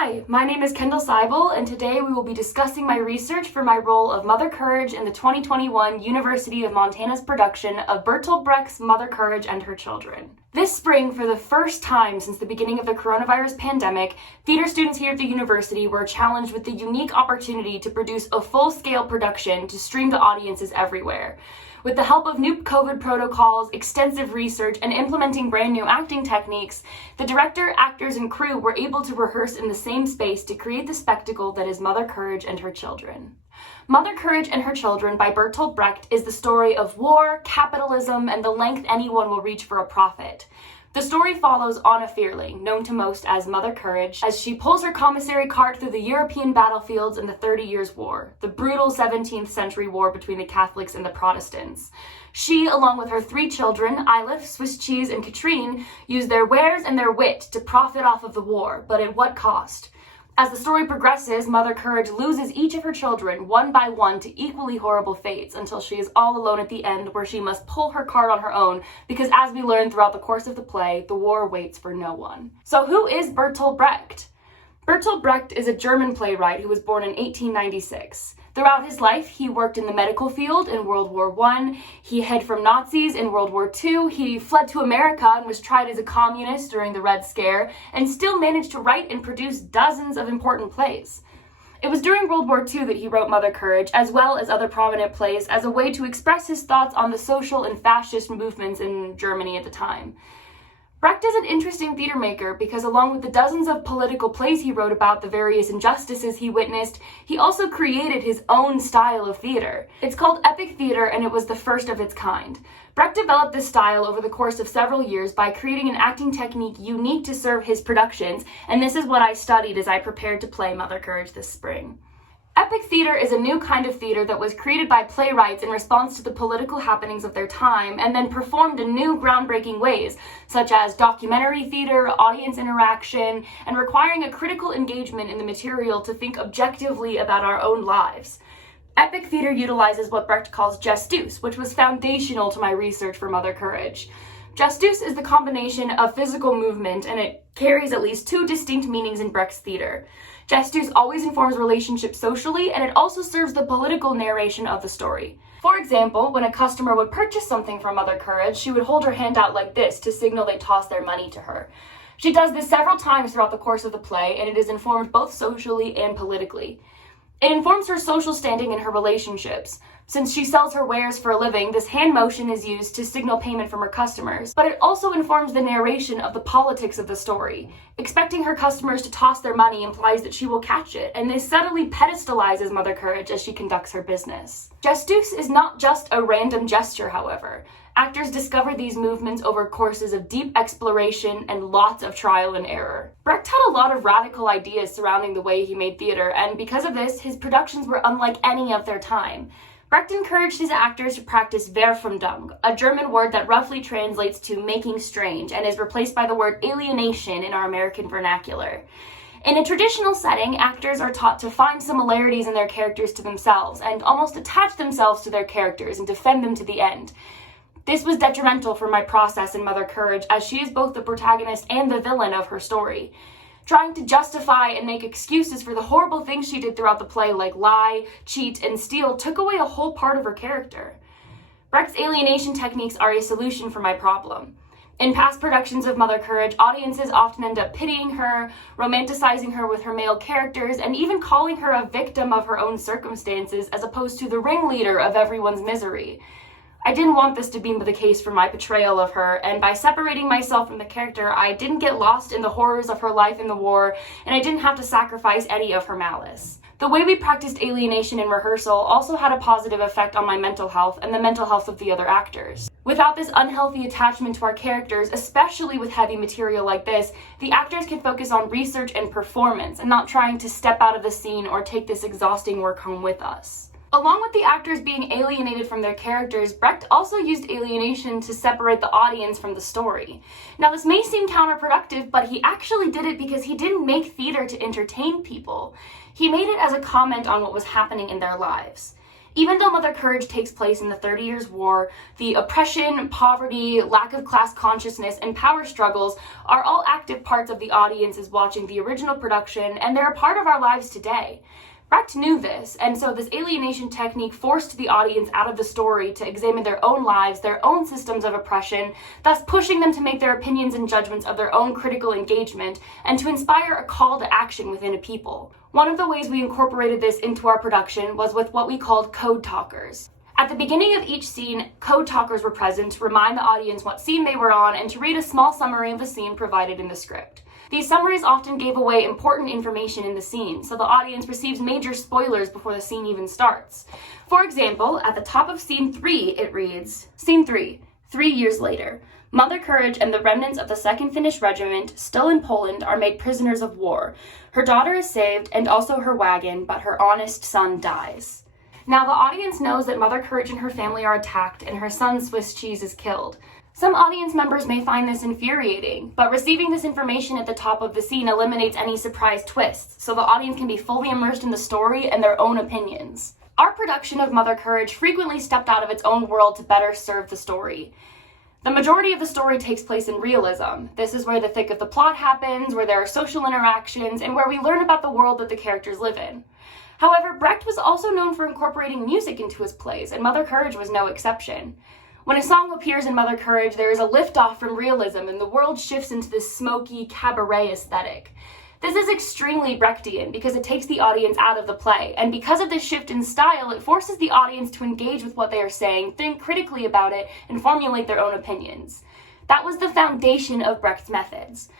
Hi, my name is Kendall Seibel, and today we will be discussing my research for my role of Mother Courage in the 2021 University of Montana's production of Bertolt Brecht's Mother Courage and Her Children. This spring, for the first time since the beginning of the coronavirus pandemic, theater students here at the university were challenged with the unique opportunity to produce a full-scale production to stream to audiences everywhere. With the help of new COVID protocols, extensive research, and implementing brand new acting techniques, the director, actors, and crew were able to rehearse in the same space to create the spectacle that is Mother Courage and Her Children. Mother Courage and Her Children by Bertolt Brecht is the story of war, capitalism, and the length anyone will reach for a profit. The story follows Anna Fearling, known to most as Mother Courage, as she pulls her commissary cart through the European battlefields in the 30 Years' War, the brutal 17th century war between the Catholics and the Protestants. She, along with her three children, Eilif, Swiss Cheese, and Katrine, use their wares and their wit to profit off of the war, but at what cost? As the story progresses, Mother Courage loses each of her children, one by one, to equally horrible fates, until she is all alone at the end, where she must pull her cart on her own, because as we learn throughout the course of the play, the war waits for no one. So who is Bertolt Brecht? Bertolt Brecht is a German playwright who was born in 1896. Throughout his life, he worked in the medical field in World War I, he hid from Nazis in World War II, he fled to America and was tried as a communist during the Red Scare, and still managed to write and produce dozens of important plays. It was during World War II that he wrote Mother Courage, as well as other prominent plays, as a way to express his thoughts on the social and fascist movements in Germany at the time. Brecht is an interesting theater maker because along with the dozens of political plays he wrote about the various injustices he witnessed, he also created his own style of theater. It's called epic theater, and it was the first of its kind. Brecht developed this style over the course of several years by creating an acting technique unique to serve his productions, and this is what I studied as I prepared to play Mother Courage this spring. Epic theater is a new kind of theater that was created by playwrights in response to the political happenings of their time and then performed in new groundbreaking ways, such as documentary theater, audience interaction, and requiring a critical engagement in the material to think objectively about our own lives. Epic theater utilizes what Brecht calls gestus, which was foundational to my research for Mother Courage. Gestus is the combination of physical movement, and it carries at least two distinct meanings in Brecht's theater. Gestus always informs relationships socially, and it also serves the political narration of the story. For example, when a customer would purchase something from Mother Courage, she would hold her hand out like this to signal they toss their money to her. She does this several times throughout the course of the play, and it is informed both socially and politically. It informs her social standing in her relationships. Since she sells her wares for a living, this hand motion is used to signal payment from her customers, but it also informs the narration of the politics of the story. Expecting her customers to toss their money implies that she will catch it, and this subtly pedestalizes Mother Courage as she conducts her business. Gestus is not just a random gesture, however. Actors discover these movements over courses of deep exploration and lots of trial and error. Brecht had a lot of radical ideas surrounding the way he made theater, and because of this, his productions were unlike any of their time. Brecht encouraged his actors to practice Verfremdung, a German word that roughly translates to making strange and is replaced by the word alienation in our American vernacular. In a traditional setting, actors are taught to find similarities in their characters to themselves and almost attach themselves to their characters and defend them to the end. This was detrimental for my process in Mother Courage, as she is both the protagonist and the villain of her story. Trying to justify and make excuses for the horrible things she did throughout the play, like lie, cheat, and steal, took away a whole part of her character. Brecht's alienation techniques are a solution for my problem. In past productions of Mother Courage, audiences often end up pitying her, romanticizing her with her male characters, and even calling her a victim of her own circumstances as opposed to the ringleader of everyone's misery. I didn't want this to be the case for my portrayal of her, and by separating myself from the character, I didn't get lost in the horrors of her life in the war, and I didn't have to sacrifice any of her malice. The way we practiced alienation in rehearsal also had a positive effect on my mental health and the mental health of the other actors. Without this unhealthy attachment to our characters, especially with heavy material like this, the actors can focus on research and performance and not trying to step out of the scene or take this exhausting work home with us. Along with the actors being alienated from their characters, Brecht also used alienation to separate the audience from the story. Now, this may seem counterproductive, but he actually did it because he didn't make theater to entertain people. He made it as a comment on what was happening in their lives. Even though Mother Courage takes place in the 30 Years' War, the oppression, poverty, lack of class consciousness, and power struggles are all active parts of the audiences watching the original production, and they're a part of our lives today. Brecht knew this, and so this alienation technique forced the audience out of the story to examine their own lives, their own systems of oppression, thus pushing them to make their opinions and judgments of their own critical engagement, and to inspire a call to action within a people. One of the ways we incorporated this into our production was with what we called code talkers. At the beginning of each scene, code talkers were present to remind the audience what scene they were on and to read a small summary of the scene provided in the script. These summaries often gave away important information in the scene, so the audience receives major spoilers before the scene even starts. For example, at the top of Scene 3, it reads, Scene 3, 3 years later. Mother Courage and the remnants of the 2nd Finnish Regiment, still in Poland, are made prisoners of war. Her daughter is saved, and also her wagon, but her honest son dies. Now, the audience knows that Mother Courage and her family are attacked, and her son Swiss Cheese is killed. Some audience members may find this infuriating, but receiving this information at the top of the scene eliminates any surprise twists, so the audience can be fully immersed in the story and their own opinions. Our production of Mother Courage frequently stepped out of its own world to better serve the story. The majority of the story takes place in realism. This is where the thick of the plot happens, where there are social interactions, and where we learn about the world that the characters live in. However, Brecht was also known for incorporating music into his plays, and Mother Courage was no exception. When a song appears in Mother Courage, there is a lift-off from realism, and the world shifts into this smoky, cabaret aesthetic. This is extremely Brechtian because it takes the audience out of the play, and because of this shift in style, it forces the audience to engage with what they are saying, think critically about it, and formulate their own opinions. That was the foundation of Brecht's methods.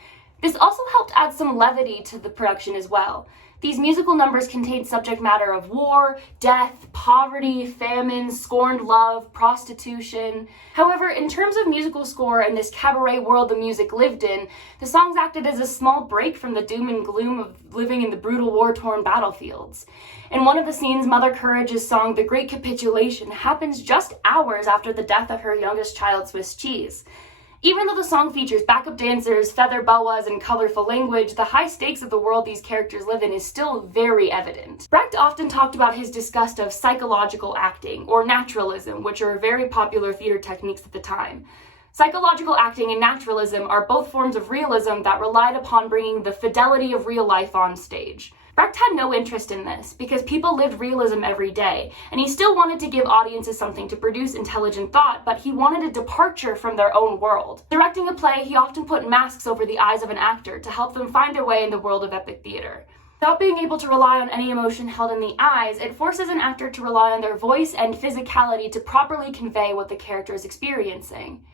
This also helped add some levity to the production as well. These musical numbers contain subject matter of war, death, poverty, famine, scorned love, prostitution. However, in terms of musical score and this cabaret world the music lived in, the songs acted as a small break from the doom and gloom of living in the brutal war-torn battlefields. In one of the scenes, Mother Courage's song, The Great Capitulation, happens just hours after the death of her youngest child, Swiss Cheese. Even though the song features backup dancers, feather boas, and colorful language, the high stakes of the world these characters live in is still very evident. Brecht often talked about his disgust of psychological acting, or naturalism, which are very popular theater techniques at the time. Psychological acting and naturalism are both forms of realism that relied upon bringing the fidelity of real life on stage. Brecht had no interest in this, because people lived realism every day, and he still wanted to give audiences something to produce intelligent thought, but he wanted a departure from their own world. Directing a play, he often put masks over the eyes of an actor to help them find their way in the world of epic theater. Without being able to rely on any emotion held in the eyes, it forces an actor to rely on their voice and physicality to properly convey what the character is experiencing.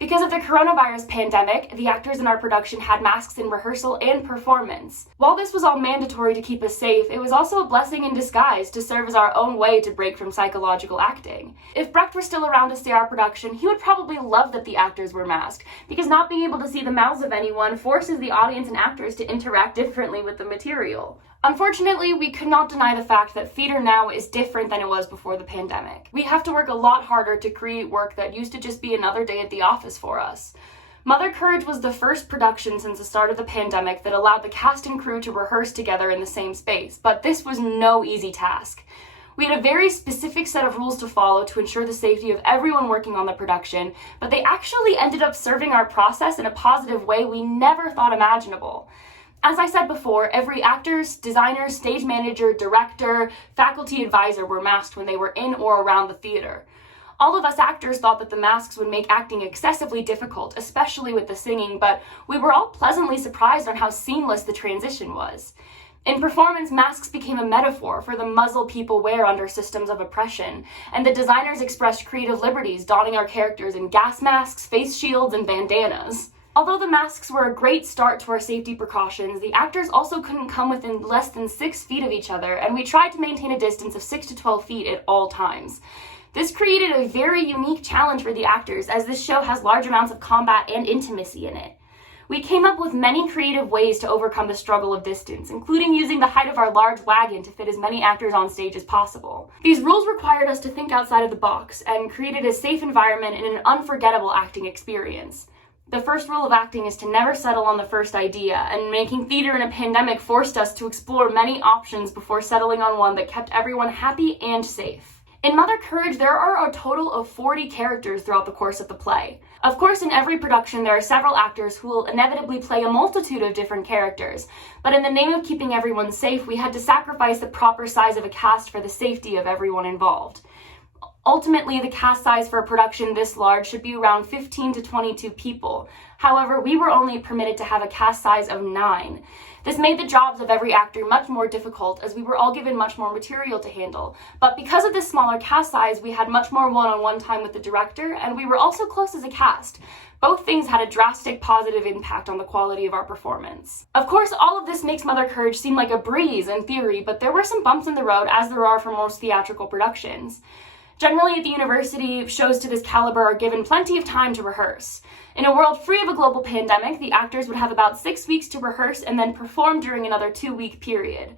Because of the coronavirus pandemic, the actors in our production had masks in rehearsal and performance. While this was all mandatory to keep us safe, it was also a blessing in disguise to serve as our own way to break from psychological acting. If Brecht were still around to see our production, he would probably love that the actors were masked, because not being able to see the mouths of anyone forces the audience and actors to interact differently with the material. Unfortunately, we could not deny the fact that theater now is different than it was before the pandemic. We have to work a lot harder to create work that used to just be another day at the office for us. Mother Courage was the first production since the start of the pandemic that allowed the cast and crew to rehearse together in the same space, but this was no easy task. We had a very specific set of rules to follow to ensure the safety of everyone working on the production, but they actually ended up serving our process in a positive way we never thought imaginable. As I said before, every actor, designer, stage manager, director, faculty advisor were masked when they were in or around the theater. All of us actors thought that the masks would make acting excessively difficult, especially with the singing, but we were all pleasantly surprised on how seamless the transition was. In performance, masks became a metaphor for the muzzle people wear under systems of oppression, and the designers expressed creative liberties, donning our characters in gas masks, face shields, and bandanas. Although the masks were a great start to our safety precautions, the actors also couldn't come within less than 6 feet of each other, and we tried to maintain a distance of 6 to 12 feet at all times. This created a very unique challenge for the actors, as this show has large amounts of combat and intimacy in it. We came up with many creative ways to overcome the struggle of distance, including using the height of our large wagon to fit as many actors on stage as possible. These rules required us to think outside of the box and created a safe environment and an unforgettable acting experience. The first rule of acting is to never settle on the first idea, and making theater in a pandemic forced us to explore many options before settling on one that kept everyone happy and safe. In Mother Courage, there are a total of 40 characters throughout the course of the play. Of course, in every production, there are several actors who will inevitably play a multitude of different characters, but in the name of keeping everyone safe, we had to sacrifice the proper size of a cast for the safety of everyone involved. Ultimately, the cast size for a production this large should be around 15 to 22 people. However, we were only permitted to have a cast size of 9. This made the jobs of every actor much more difficult, as we were all given much more material to handle. But because of this smaller cast size, we had much more one-on-one time with the director, and we were also close as a cast. Both things had a drastic positive impact on the quality of our performance. Of course, all of this makes Mother Courage seem like a breeze in theory, but there were some bumps in the road, as there are for most theatrical productions. Generally, at the university, shows to this caliber are given plenty of time to rehearse. In a world free of a global pandemic, the actors would have about 6 weeks to rehearse and then perform during another 2-week period.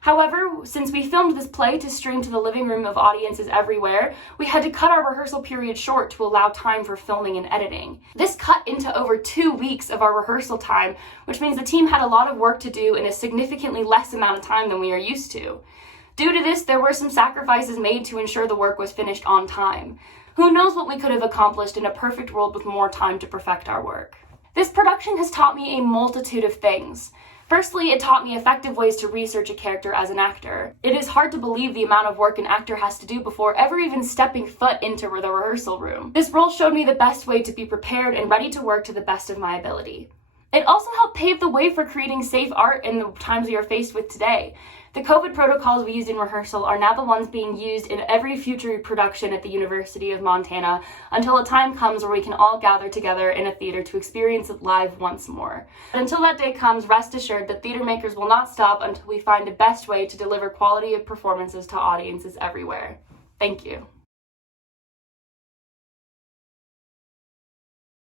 However, since we filmed this play to stream to the living room of audiences everywhere, we had to cut our rehearsal period short to allow time for filming and editing. This cut into over 2 weeks of our rehearsal time, which means the team had a lot of work to do in a significantly less amount of time than we are used to. Due to this, there were some sacrifices made to ensure the work was finished on time. Who knows what we could have accomplished in a perfect world with more time to perfect our work. This production has taught me a multitude of things. Firstly, it taught me effective ways to research a character as an actor. It is hard to believe the amount of work an actor has to do before ever even stepping foot into the rehearsal room. This role showed me the best way to be prepared and ready to work to the best of my ability. It also helped pave the way for creating safe art in the times we are faced with today. The COVID protocols we used in rehearsal are now the ones being used in every future production at the University of Montana until a time comes where we can all gather together in a theater to experience it live once more. But until that day comes, rest assured that theater makers will not stop until we find the best way to deliver quality of performances to audiences everywhere. Thank you.